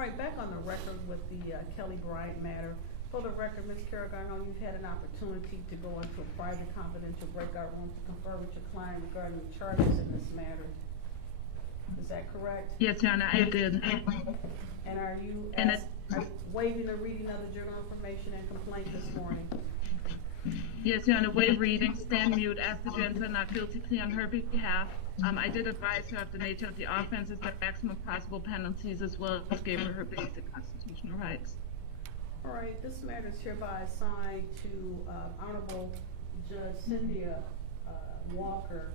right, back on the record with the Kelly Bryant matter. For the record, Ms. Carragano, you've had an opportunity to go into a private confidential breakout room to confer with your client regarding the charges in this matter. Is that correct? Yes, Your Honor, I did. And are you waiving the reading of the journal information and complaint this morning? Yes, Your Honor, waive reading, stand mute, ask the judge to not guilty plea on her behalf. I did advise her of the nature of the offenses, the maximum possible penalties, as well as gave her basic constitutional rights. All right, this matter is hereby assigned to Honorable Judge Cynthia Walker.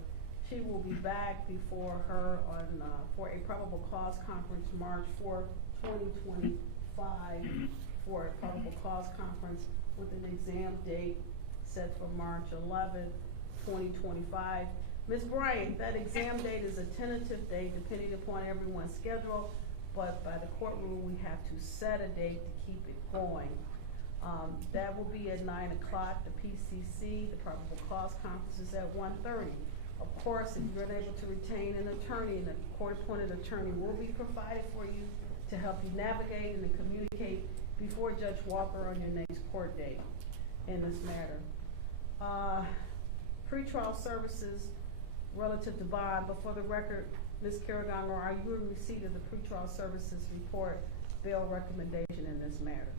She will be back before her on for a probable cause conference March 4, 2025, for a probable cause conference with an exam date set for March 11, 2025. Ms. Bryant, that exam date is a tentative date depending upon everyone's schedule, but by the court rule, we have to set a date to keep it going. That will be at 9 o'clock. The PCC, the probable cause conference, is at 1:30. Of course, if you're unable to retain an attorney, and a court-appointed attorney will be provided for you to help you navigate and to communicate before Judge Walker on your next court date in this matter. Pretrial services relative to bond, but for the record, Ms. Carragano, are you in receipt of the pretrial services report bail recommendation in this matter?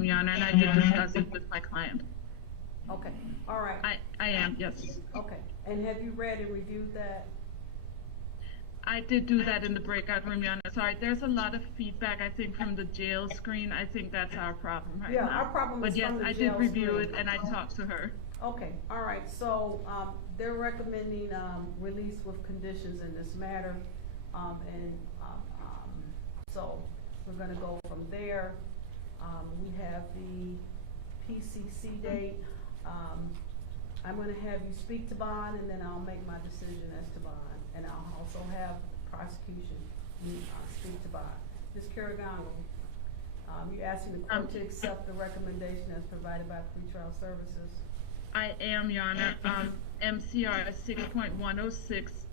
Your Honor, and I did discuss it with my client. Okay, all right. I am, yes. Okay, and have you read and reviewed that? I did do that in the breakout room, Your Honor. Sorry, there's a lot of feedback, I think, from the jail screen. I think that's our problem right now. Yeah, our problem is from the jail But yes, I did review screen. it, and I talked to her. Okay, all right, so they're recommending release with conditions in this matter, so we're gonna go from there. We have the PCC date. I'm gonna have you speak to bond, and then I'll make my decision as to bond, and I'll also have prosecution speak to bond. Ms. Carragano, you asking the court to accept the recommendation as provided by pretrial services? I am, Your Honor. MCR 6.106,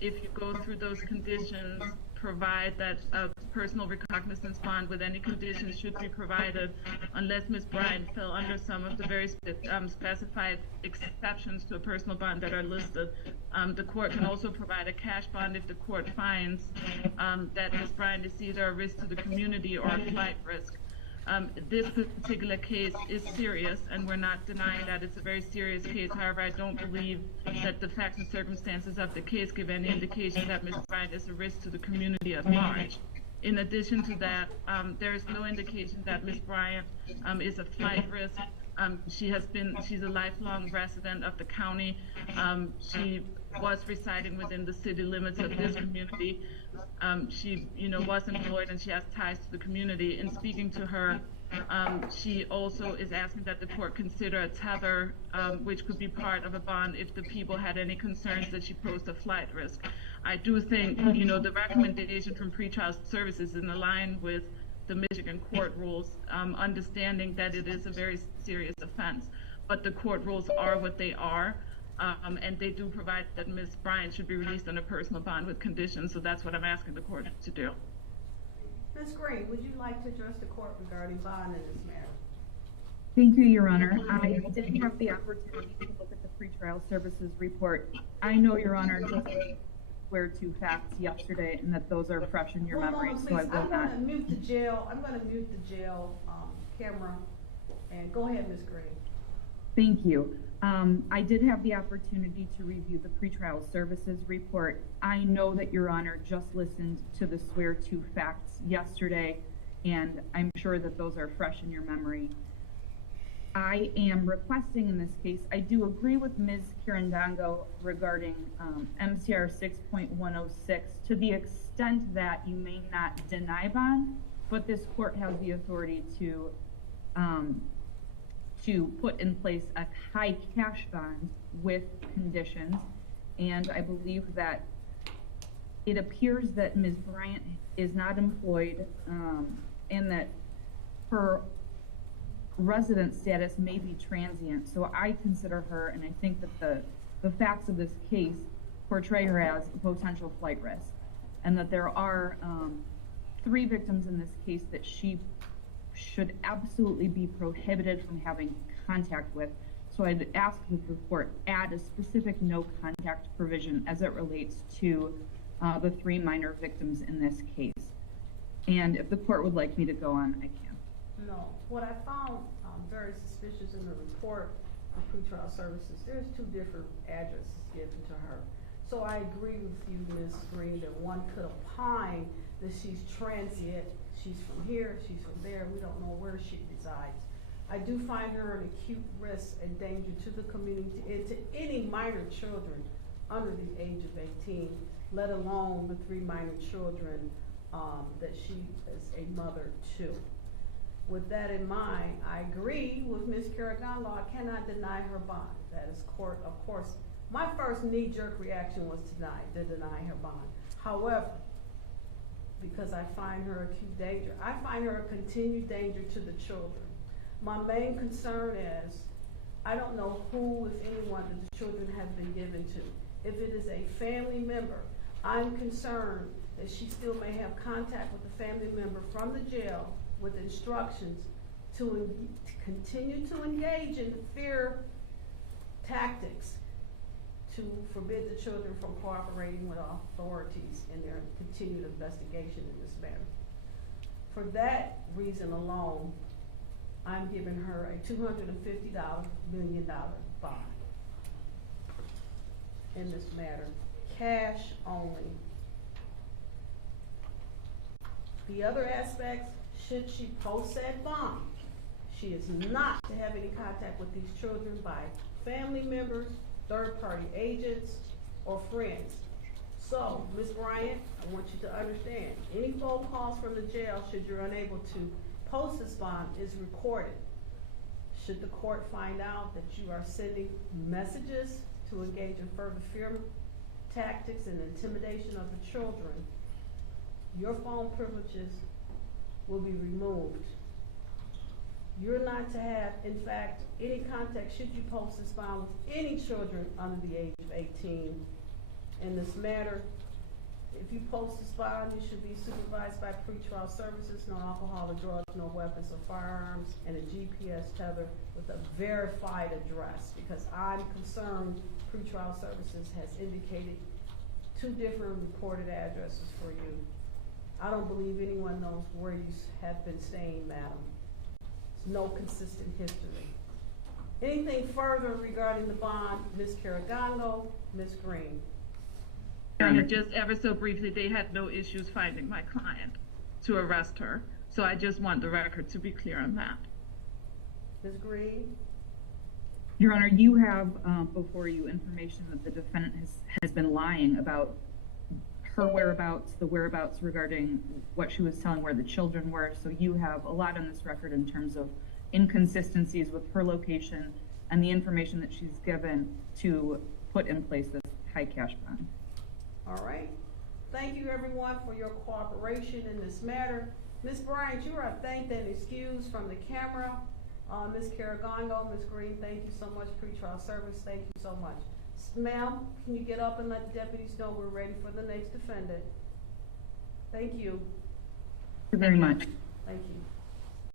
if you go through those conditions, provide that a personal recognizance bond with any conditions should be provided unless Ms. Bryant fell under some of the very specified exceptions to a personal bond that are listed. The court can also provide a cash bond if the court finds that Ms. Bryant is either a risk to the community or a flight risk. This particular case is serious, and we're not denying that it's a very serious case. However, I don't believe that the facts and circumstances of the case give any indication that Ms. Bryant is a risk to the community at large. In addition to that, there is no indication that Ms. Bryant is a flight risk. She's a lifelong resident of the county. She was residing within the city limits of this community. She, was employed, and she has ties to the community. In speaking to her, she also is asking that the court consider a tether, which could be part of a bond if the people had any concerns that she posed a flight risk. I do think, the recommendation from pretrial services is in line with the Michigan court rules, understanding that it is a very serious offense. But the court rules are what they are. And they do provide that Ms. Bryant should be released on a personal bond with conditions, so that's what I'm asking the court to do. Ms. Gray, would you like to address the court regarding bond in this matter? Thank you, Your Honor. I did have the opportunity to look at the pretrial services report. I know, Your Honor, just swear to facts yesterday, and that those are fresh in your memory, so I will not. I'm going to mute the jail camera, and go ahead, Ms. Gray. Thank you. I did have the opportunity to review the pretrial services report. I know that Your Honor just listened to the swear to facts yesterday, and I'm sure that those are fresh in your memory. I am requesting in this case, I do agree with Ms. Kirandango regarding MCR 6.106 to the extent that you may not deny bond, but this court has the authority to put in place a high cash bond with conditions, and I believe that it appears that Ms. Bryant is not employed and that her resident status may be transient, so I consider her, and I think that the facts of this case portray her as a potential flight risk, and that there are 3 victims in this case that she should absolutely be prohibited from having contact with. So I'd ask that the court add a specific no contact provision as it relates to the 3 minor victims in this case. And if the court would like me to go on, I can. No. What I found very suspicious in the report of pretrial services, there's 2 different addresses given to her. So I agree with you, Ms. Green, that one could opine that she's transient. She's from here, she's from there. We don't know where she resides. I do find her an acute risk and danger to the community and to any minor children under the age of 18, let alone the 3 minor children that she is a mother to. With that in mind, I agree with Ms. Carragano. I cannot deny her bond. That is court, of course. My first knee-jerk reaction was to deny her bond. However, because I find her acute danger, I find her a continued danger to the children. My main concern is, I don't know who, if anyone, that the children have been given to. If it is a family member, I'm concerned that she still may have contact with the family member from the jail with instructions to continue to engage in fear tactics to forbid the children from cooperating with authorities in their continued investigation in this matter. For that reason alone, I'm giving her a $250 million bond in this matter, cash only. The other aspects, should she post that bond, she is not to have any contact with these children by family members, third-party agents, or friends. So, Ms. Bryant, I want you to understand, any phone calls from the jail, should you're unable to post this bond, is recorded. Should the court find out that you are sending messages to engage in further fear tactics and intimidation of the children, your phone privileges will be removed. You're not to have, in fact, any contact should you post this bond with any children under the age of 18. In this matter, if you post this bond, you should be supervised by pretrial services, no alcohol or drugs, no weapons or firearms, and a GPS tether with a verified address, because I'm concerned pretrial services has indicated 2 different reported addresses for you. I don't believe anyone knows where you have been staying, madam. There's no consistent history. Anything further regarding the bond, Ms. Carragano, Ms. Green? Just ever so briefly, they had no issues finding my client to arrest her. So I just want the record to be clear on that. Ms. Green? Your Honor, you have before you information that the defendant has been lying about her whereabouts, the whereabouts regarding what she was telling where the children were. So you have a lot on this record in terms of inconsistencies with her location and the information that she's given to put in place this high cash bond. All right. Thank you, everyone, for your cooperation in this matter. Ms. Bryant, you are thanked and excused from the camera. Ms. Carragano, Ms. Green, thank you so much. Pretrial service, thank you so much. Ma'am, can you get up and let the deputies know we're ready for the next defendant? Thank you. Thank you very much. Thank you.